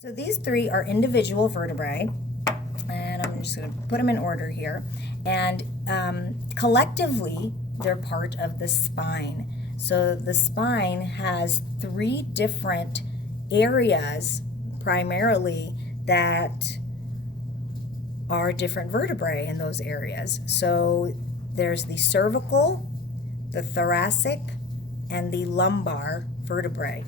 So these three are individual vertebrae, and I'm just going to put them in order here. And collectively, they're part of the spine. So the spine has three different areas, primarily, that are different vertebrae in those areas. So there's the cervical, the thoracic, and the lumbar vertebrae.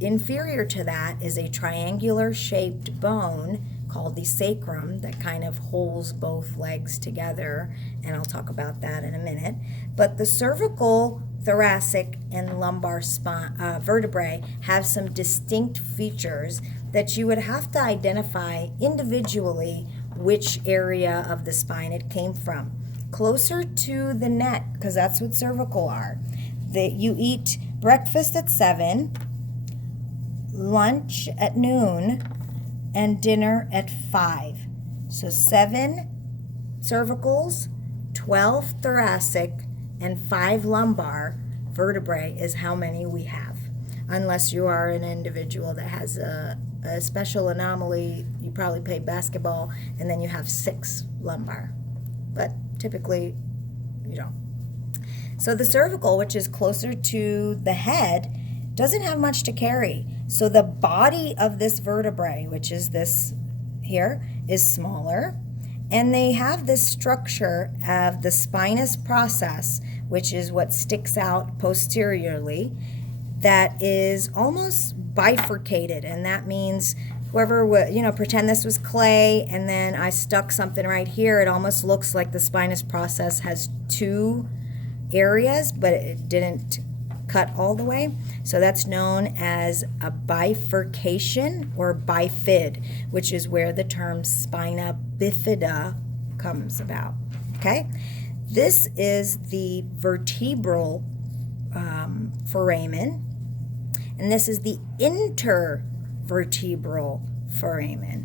Inferior to that is a triangular shaped bone called the sacrum that kind of holds both legs together, and I'll talk about that in a minute. But the cervical, thoracic, and lumbar vertebrae have some distinct features that you would have to identify individually which area of the spine it came from. Closer to the neck, because that's what cervical are. You eat breakfast at 7, lunch at noon, and dinner at 5. So 7 cervicals, 12 thoracic, and 5 lumbar vertebrae is how many we have. Unless you are an individual that has a special anomaly, you probably play basketball, and then you have 6 lumbar. But typically, you don't. So the cervical, which is closer to the head, doesn't have much to carry. So the body of this vertebrae, which is this here, is smaller. And they have this structure of the spinous process, which is what sticks out posteriorly, that is almost bifurcated. And that means whoever would, pretend this was clay and then I stuck something right here, it almost looks like the spinous process has 2 areas, but it didn't cut all the way. So that's known as a bifurcation or bifid, which is where the term spina bifida comes about. Okay? This is the vertebral foramen, and this is the intervertebral foramen.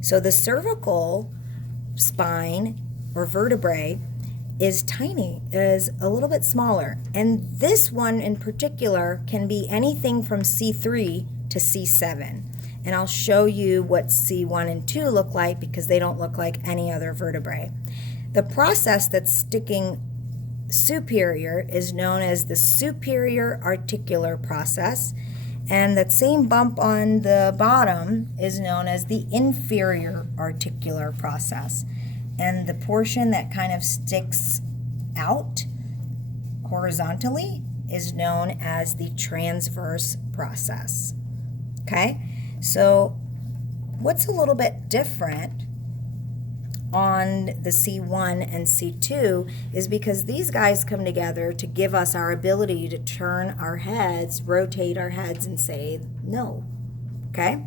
So the cervical spine or vertebrae is tiny, is a little bit smaller. And this one in particular can be anything from C3 to C7. And I'll show you what C1 and 2 look like because they don't look like any other vertebrae. The process that's sticking superior is known as the superior articular process. And that same bump on the bottom is known as the inferior articular process. And the portion that kind of sticks out horizontally is known as the transverse process. Okay? So what's a little bit different on the C1 and C2 is because these guys come together to give us our ability to turn our heads, rotate our heads, and say no. Okay?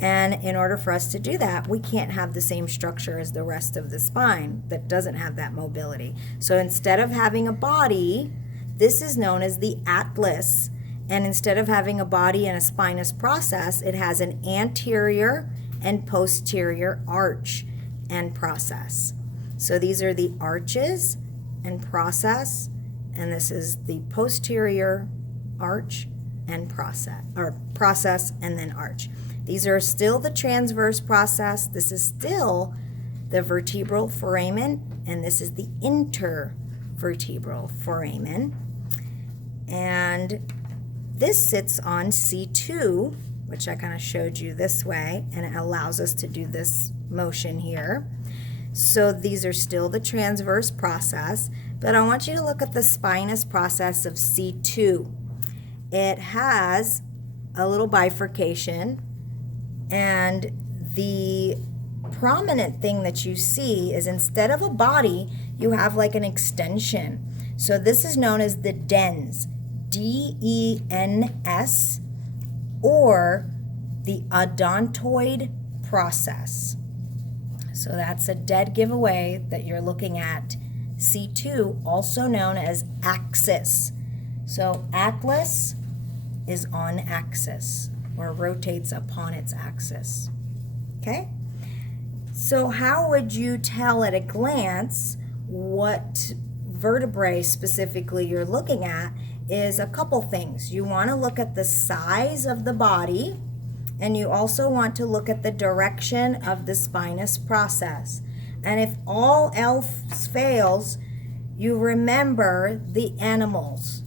And in order for us to do that, we can't have the same structure as the rest of the spine that doesn't have that mobility. So instead of having a body, this is known as the atlas. And instead of having a body and a spinous process, it has an anterior and posterior arch and process. So these are the arches and process, and this is the posterior arch and process and then arch. These are still the transverse process. This is still the vertebral foramen, and this is the intervertebral foramen. And this sits on C2, which I kind of showed you this way, and it allows us to do this motion here. So these are still the transverse process, but I want you to look at the spinous process of C2. It has a little bifurcation, and the prominent thing that you see is instead of a body, you have like an extension. So this is known as the dens, D-E-N-S, or the odontoid process. So that's a dead giveaway that you're looking at C2, also known as axis. So atlas is on axis, or rotates upon its axis. Okay? So how would you tell at a glance what vertebrae specifically you're looking at is a couple things. You want to look at the size of the body, And you also want to look at the direction of the spinous process. And if all else fails, you remember the animals.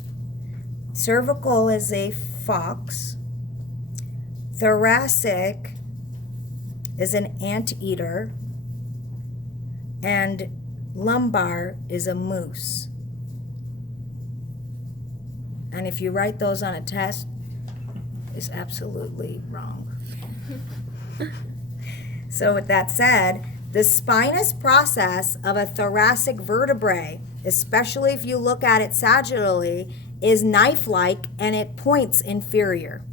Cervical is a fox. Thoracic is an anteater. And lumbar is a moose. And if you write those on a test, it's absolutely wrong. So with that said, the spinous process of a thoracic vertebrae, especially if you look at it sagittally, is knife-like and it points inferior.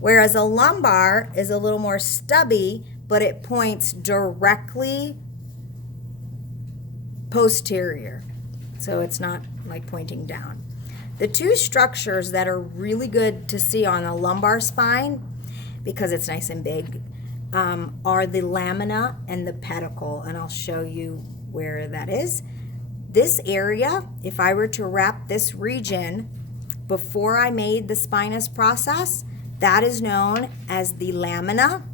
Whereas a lumbar is a little more stubby, but it points directly posterior. So it's not like pointing down. The two structures that are really good to see on a lumbar spine, because it's nice and big, are the lamina and the pedicle, and I'll show you where that is. This area, if I were to wrap this region before I made the spinous process, that is known as the lamina.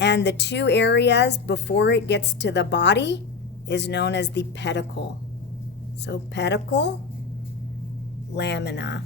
And the two areas before it gets to the body is known as the pedicle. So pedicle, lamina.